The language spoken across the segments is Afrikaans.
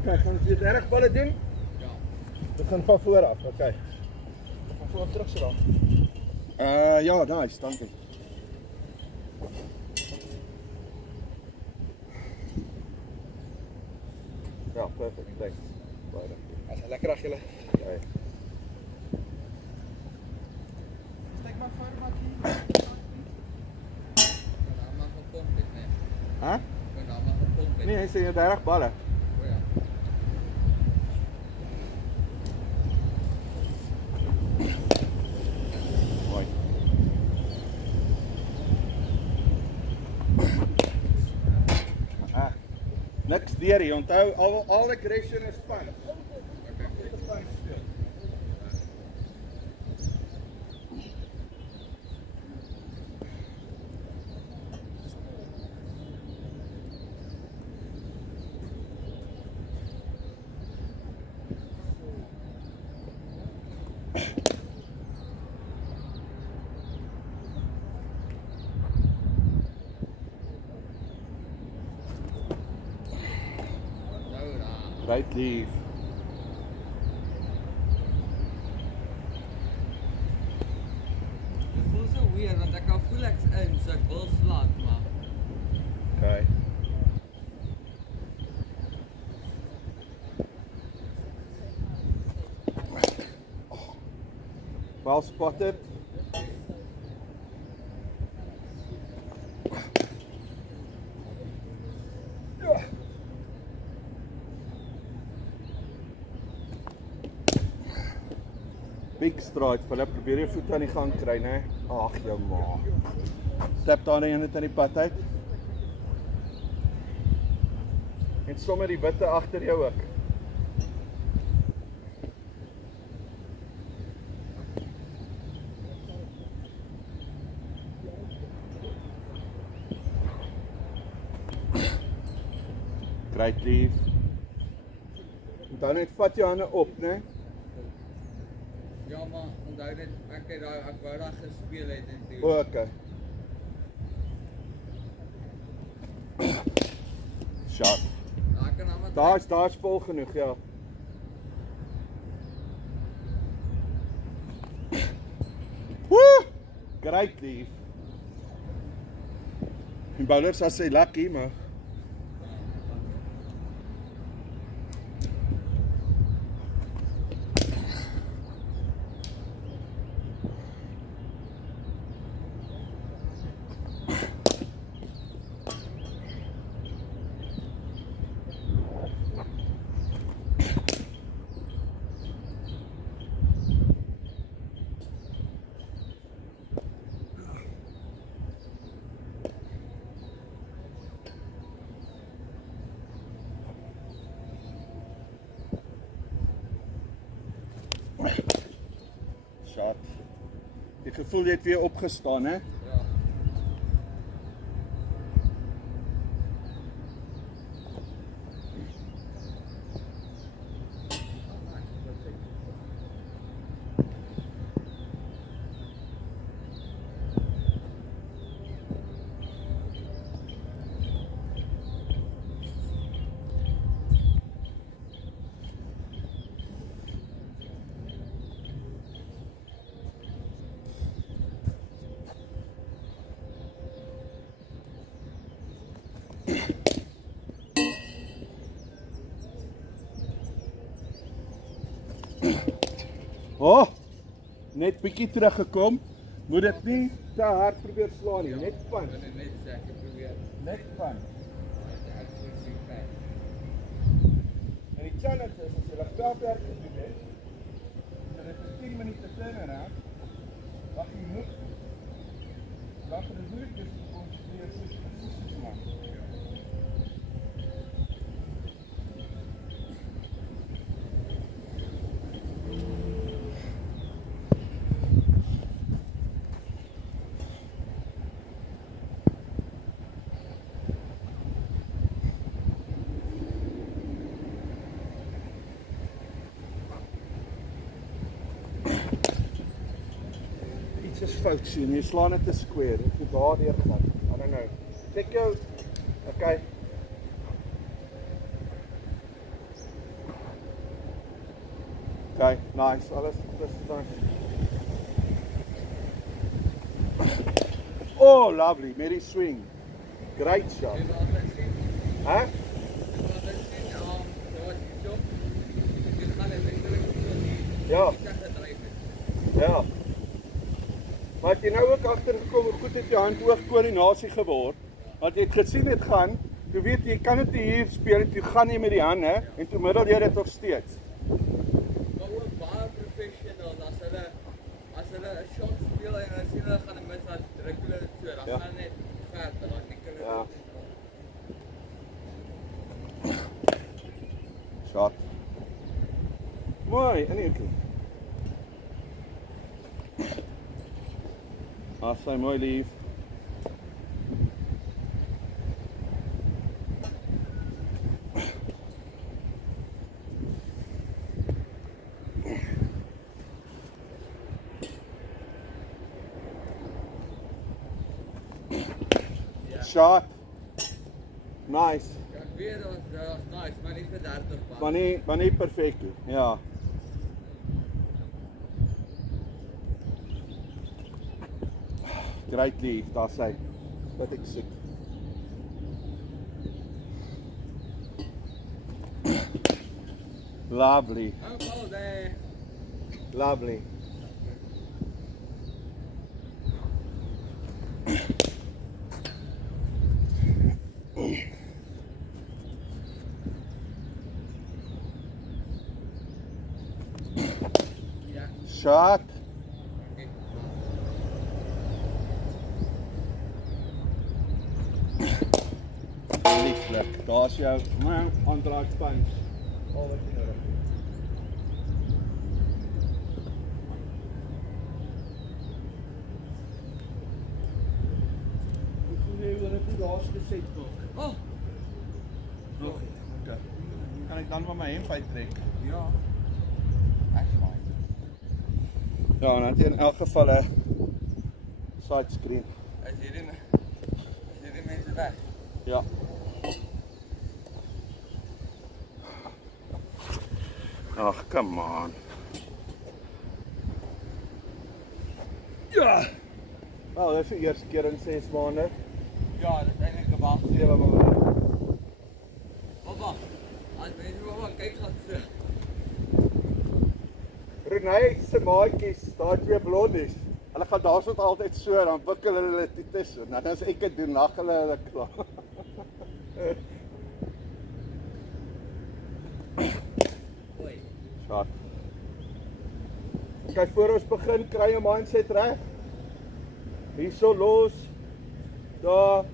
Oké, gaan we dit erg ballen doen? Ja. We gaan van vooraf, oké. Van voor terug zo dan. Ja, nice, dank je. Ja, perfect, thanks. Dat is lekker dag jullie. Okay. Steek maar voor maar hier. Dan mag een pomp dit nee. Huh? Dan mag een pomp dit. Nee, hij zei je erg ballen. Oh ja. Mooi. Niks deur hier, onthou al aggression is fun. Right leave. Het voelt zo weird want ik kan voel ek in so ek wil slaap maar. Okay. Well spotted. Big stride, Philip, probeer je voet aan die gang kry, né? Ag, jou ma. Stap daar net aan die pad uit. En sommer die witte agter jou ook. Great leaf. Dan net vat jou hande op, né? Ja maar onthou dit ek het daai ek wou daar gespeel het en toe. O, okay. Shot. Ek kan hom Daar's vol genoeg, ja. Woo! Great leaf. Die bowlers as hy lucky, maar shot. Ek gevoel jy het weer opgestaan, hè? Ja. Oh, net bietjie teruggekom. Moet dit nie te hard probeer slaan nie, net van. Net sê ek probeer. Net van. Ek sien kyk. En die challenge is as jy veldwerk gedoen het, dan dit is 10 minute turnaround. Wat jy moet, dan gaan dit moeilik is om weer presies te maak. Is fout sien, jy slaan dit te square, dit moet daar deur gaan. I don't know. Check jou. Okay. Okay, nice. Alles is nice. Oh, lovely. Mary swing. Great shot. Jy wil altyd sien, Huh? jy wil altyd sien, daar was die shop, jy gaan en letterlijk so die Ja. seg gedryf het. Ja. Maar het jy nou ook agtergekom hoe goed het jou hand-oog-koördinasie geword? Want jy het gesien het gaan, jy weet jy kan dit hier speel en jy gaan nie met die hande en toe middel jy dit nog steeds. Maar ook baie professionals, as hulle 'n shot speel en hulle sien hulle gaan 'n mis, dan druk hulle dit so, dan Ja. gaan net verder, dan die hulle Ja. Shot. Mooi, en hier. Sy mooi lief. Shot. Nice. Ja, ek weet dat was nice, maar nie vir 30 bal. Maar nie perfek toe. Ja. Great lief, daar sy. Wat ek soek. Lovely. Oh, bal there. Lovely. Ja. Shot. Okay. Lieflik. Daar's jou aandraai punch. Al wat jy nodig het. Hoe voel jy oor die laaste set nog? Oh, Nog. Okay. Kan ek dan van my hemp uittrek? ja. Ek's fine. Ja, en dan het jy in elk geval 'n side screen. Is hierdie mense weg? Ja. Ag, come on. Ja. Wel, dit is die eerste keer in 6 maande. Ja, dit is eintlik 'n wag. 7 maande. Papa, as mense wou kyk gaan so. Renay se maatjies, daar twee blondies. Hulle gaan daarsoos altyd so, dan wikkel hulle dit tussen. Dan as ek dit doen, lag hulle klaar. Oei. Shot. Kyk, voor ons begin, kry jou mindset reg. Hierso los. Daar.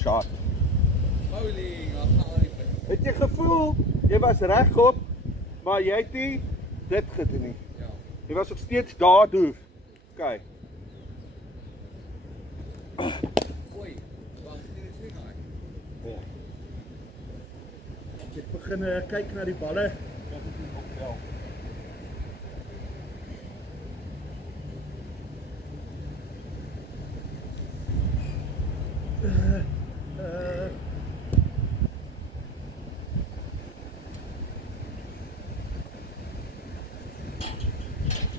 Shot. Bowling, ons gaan al die punt. Het jy gevoel jy was regop, maar jy het nie dit gedoen nie. Ja. Jy was nog steeds daar doof. Okay. Oei. Wag, sien jy sien nou? Ja. Ek het begin kyk na die balle wat ek nie optel.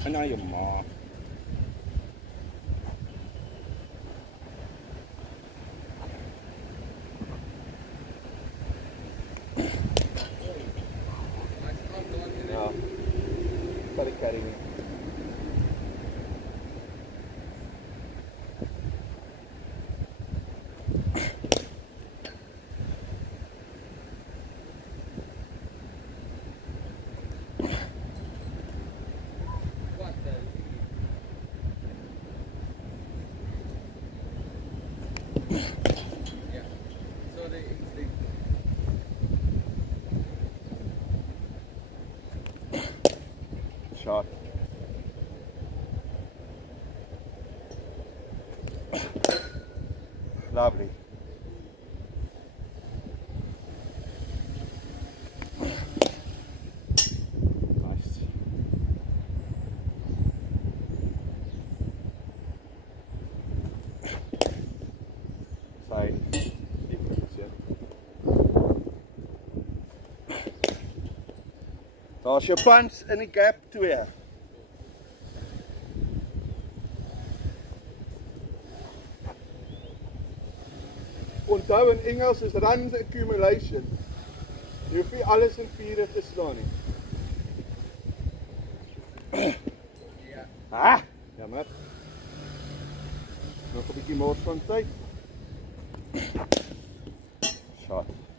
En nou je ma. Hy's aan daar net. Ja. Sorry, Karin. Wat the? Ja. So die instinct. Shot. Daar's jou punch in die gap 2. Onthou in Engels is runs accumulation. Jy hoef nie alles in 4 te slaan nie. Ja. Ah, jammer. Nog 'n bietjie mors van tyd. Shot.